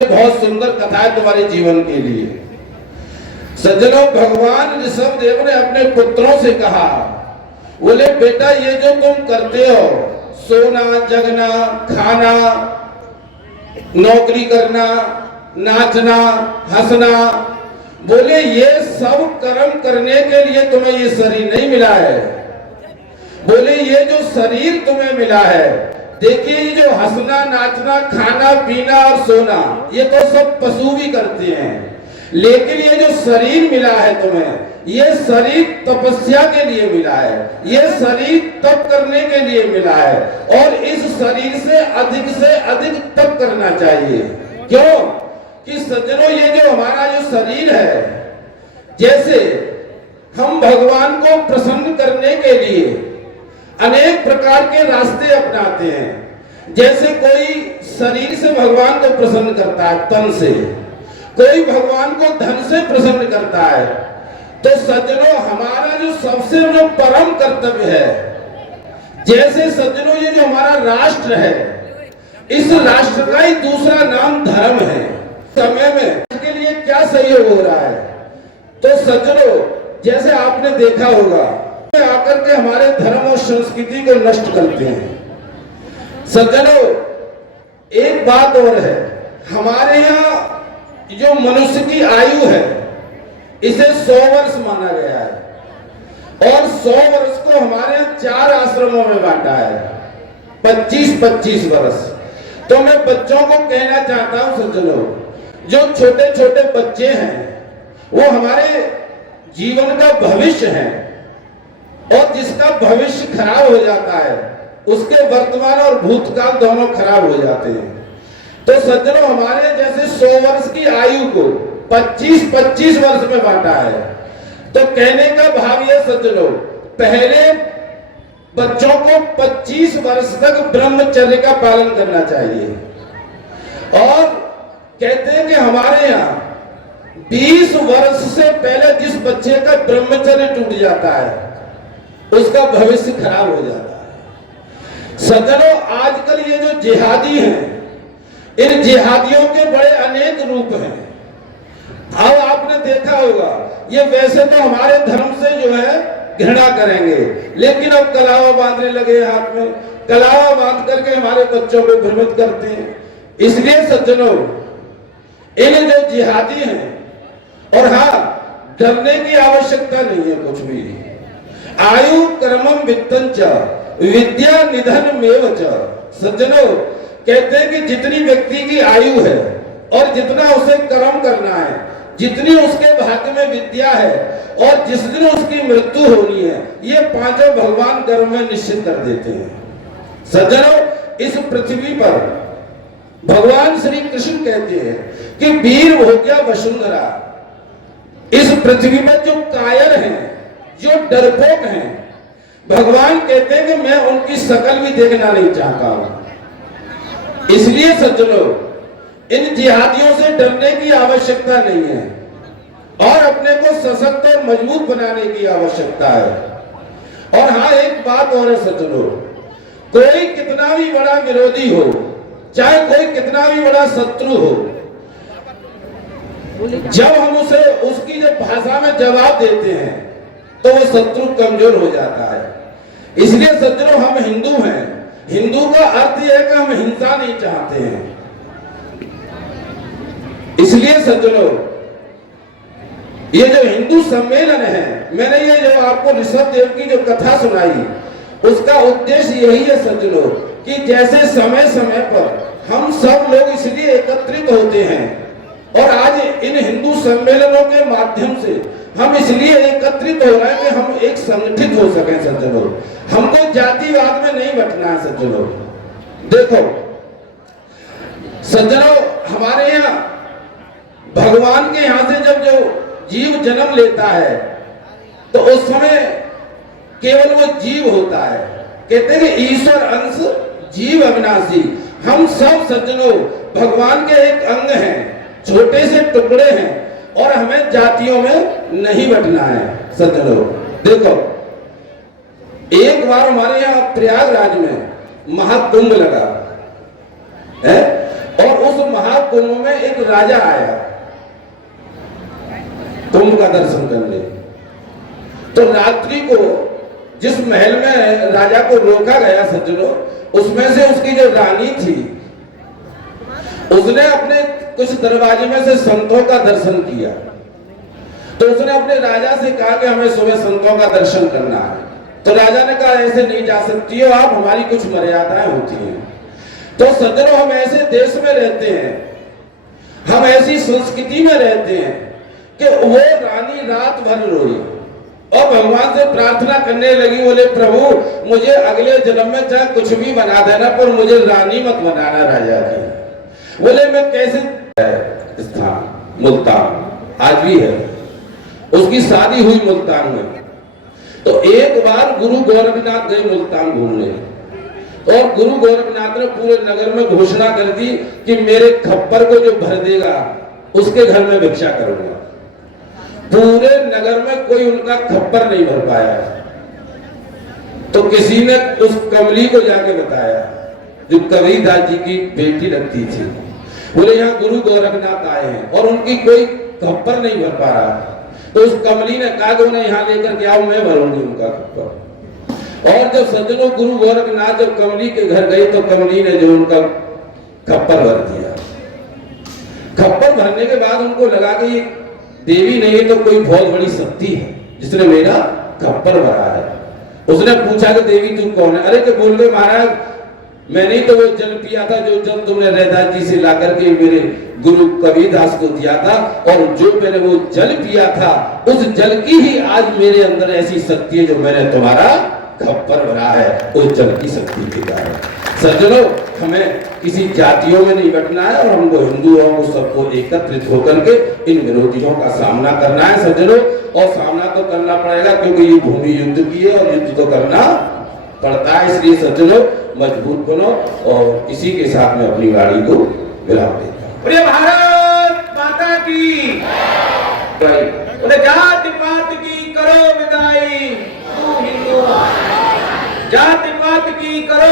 बहुत सुंदर कथा है तुम्हारे जीवन के लिए। सज्जनों, भगवान ऋषभ देव ने अपने पुत्रों से कहा, बोले बेटा ये जो तुम करते हो, सोना जगना, खाना, नौकरी करना, नाचना, हंसना, बोले ये सब कर्म करने के लिए तुम्हें ये शरीर नहीं मिला है। बोले ये जो शरीर तुम्हें मिला है, देखिए ये जो हंसना, नाचना, खाना पीना और सोना, ये तो सब पशु भी करते हैं, लेकिन ये जो शरीर मिला है तुम्हें, ये शरीर तपस्या के लिए मिला है, ये शरीर तप करने के लिए मिला है, और इस शरीर से अधिक तप करना चाहिए। क्यों कि सज्जनों, ये जो हमारा जो शरीर है, जैसे हम भगवान को प्रसन्न करने के लिए अनेक प्रकार के रास्ते अपनाते हैं। जैसे कोई शरीर से भगवान को प्रसन्न करता है, तन से, कोई भगवान को धन से प्रसन्न करता है। तो सज्जनों, हमारा जो सबसे जो परम कर्तव्य है, जैसे सज्जनों ये जो हमारा राष्ट्र है, इस राष्ट्र का ही दूसरा नाम धर्म है। समय में इसके लिए क्या सहयोग हो रहा है, तो सज्जनों जैसे आपने देखा होगा, आकर के हमारे धर्म और संस्कृति को नष्ट करते हैं। सज्जनों, एक बात और है, हमारे यहाँ जो मनुष्य की आयु है, इसे 100 वर्ष माना गया है, और 100 वर्ष को हमारे 4 आश्रमों में बांटा है, 25-25 वर्ष। तो मैं बच्चों को कहना चाहता हूं सज्जनों, जो छोटे छोटे बच्चे हैं, वो हमारे जीवन का भविष्य है, और जिसका भविष्य खराब हो जाता है, उसके वर्तमान और भूतकाल दोनों खराब हो जाते हैं। तो सज्जनों, हमारे जैसे 100 वर्ष की आयु को 25-25 वर्ष में बांटा है। तो कहने का भाव यह सज्जनों, पहले बच्चों को 25 वर्ष तक ब्रह्मचर्य का पालन करना चाहिए, और कहते हैं कि हमारे यहाँ 20 वर्ष से पहले जिस बच्चे का ब्रह्मचर्य टूट जाता है, उसका भविष्य खराब हो जाता है। सज्जनों, आजकल ये जो जिहादी हैं, इन जिहादियों के बड़े अनेक रूप हैं। अब आपने देखा होगा, ये वैसे तो हमारे धर्म से जो है घृणा करेंगे, लेकिन अब कलावा बांधने लगे, हाथ में कलावा बांध करके हमारे बच्चों को भ्रमित करते हैं। इसलिए सज्जनों, इन जो जिहादी हैं, और हाँ, डरने की आवश्यकता नहीं है कुछ भी। आयु कर्मम वित्तं च विद्या निधन मेव च। सज्जनों, कहते हैं कि जितनी व्यक्ति की आयु है, और जितना उसे कर्म करना है, जितनी उसके भाग्य में विद्या है, और जिस दिन उसकी मृत्यु होनी है, ये पांचों भगवान कर्म में निश्चित कर देते हैं। सज्जनों, इस पृथ्वी पर भगवान श्री कृष्ण कहते हैं कि वीर भोग्या वसुंधरा। इस पृथ्वी में जो कायर हैं, जो डरपोक हैं, भगवान कहते हैं कि मैं उनकी शकल भी देखना नहीं चाहता हूं। इसलिए सज्जनों, इन जिहादियों से डरने की आवश्यकता नहीं है, और अपने को सशक्त और मजबूत बनाने की आवश्यकता है। और हाँ, एक बात और है सज्जनों, कोई कितना भी बड़ा विरोधी हो, चाहे कोई कितना भी बड़ा शत्रु हो, जब हम उसे उसकी जब भाषा में जवाब देते हैं, तो वो शत्रु कमजोर हो जाता है। इसलिए सज्जनों, हम हिंदू हैं, हिंदू का अर्थ यह है कि हम हिंसा नहीं चाहते हैं। इसलिए सज्जनों, ये जो हिंदू सम्मेलन है, मैंने ये जो आपको ऋषभ देव की जो कथा सुनाई, उसका उद्देश्य यही है सज्जनों, कि जैसे समय समय पर हम सब लोग इसलिए एकत्रित होते हैं, और आज इन हिंदू सम्मेलनों के माध्यम से हम इसलिए एकत्रित हो रहे हैं कि हम एक संगठित हो सके। सज्जनों, हमको जातिवाद में नहीं बंटना है। सज्जनों देखो सज्जनों, हमारे यहाँ भगवान के यहाँ से जब जो जीव जन्म लेता है, तो उस समय केवल वो जीव होता है। कहते हैं कि ईश्वर अंश जीव अविनाशी। हम सब सज्जनों भगवान के एक अंग हैं, छोटे से टुकड़े हैं, और हमें जातियों में नहीं बंटना है। सज्जनों देखो, एक बार हमारे यहाँ प्रयागराज में महाकुंभ लगा है, और उस महाकुंभ कुंभ में एक राजा आया कुंभ का दर्शन करने। तो रात्रि को जिस महल में राजा को रोका गया सज्जनों, उसमें से उसकी जो रानी थी, उसने अपने कुछ दरवाजे में से संतों का दर्शन किया। तो उसने अपने राजा से कहा कि हमें सुबह संतों का दर्शन करना है। तो राजा ने कहा ऐसे नहीं जा सकती हो आप, हमारी कुछ मर्यादाएं होती हैं। तो सज्जनों, हम ऐसे देश में रहते हैं, हम ऐसी संस्कृति में रहते हैं कि वो रानी रात भर रोई और भगवान से प्रार्थना करने लगी, बोले प्रभु मुझे अगले जन्म में चाहे कुछ भी बना देना पर मुझे रानी मत बनाना राजा की। बोले मैं कैसे, स्थान मुल्तान आज भी है, उसकी शादी हुई मुल्तान में। तो एक बार गुरु गोरखनाथ गए मुल्तान घूमने और गुरु गोरखनाथ ने पूरे नगर में घोषणा कर दी कि मेरे खप्पर को जो भर देगा उसके घर में भिक्षा करूंगा। पूरे नगर में कोई उनका खप्पर नहीं भर पाया। तो किसी ने उस कमली को जाके बताया जो कबीरदास जी की बेटी लगती थी, बोले यहाँ गुरु गोरखनाथ आए हैं और उनकी कोई खप्पर नहीं भर पा रहा। तो उस कमली ने कहा कि उन्हें यहाँ लेकर के आओ, मैं भरूंगी उनका खप्पर। और जब सज्जनों गुरु गोरखनाथ जब कमली के घर गए तो कमली ने जो उनका खप्पर भर दिया। खप्पर भरने के बाद उनको लगा कि ये देवी नहीं तो कोई बहुत बड़ी शक्ति है जिसने मेरा खप्पर भरा है। उसने पूछा कि देवी तू कौन है? अरे कि बोल रहे महाराज मैंने ही तो वो जल पिया था जो जल तुमने रैदास जी से लाकर के मेरे गुरु कबीरदास को दिया था, और जो मैंने वो जल पिया था उस जल की ही आज मेरे अंदर ऐसी शक्ति है जो मैंने तुम्हारा खप्पर भरा है, उस जल की शक्ति के कारण। सज्जनों, हमें किसी जातियों में नहीं बैठना है और हमको हिंदुओं को सबको एकत्रित होकर के इन विरोधियों का सामना करना है सज्जनों। और सामना तो करना पड़ेगा क्योंकि ये भूमि युद्ध की है और युद्ध तो करना पड़ता है। इसलिए सज्जनों मजबूत बनो और इसी के साथ में अपनी गाड़ी को विराम देता हूं। प्रिय भारत माता की, जाति पात की करो विदाई, जाति पात की करो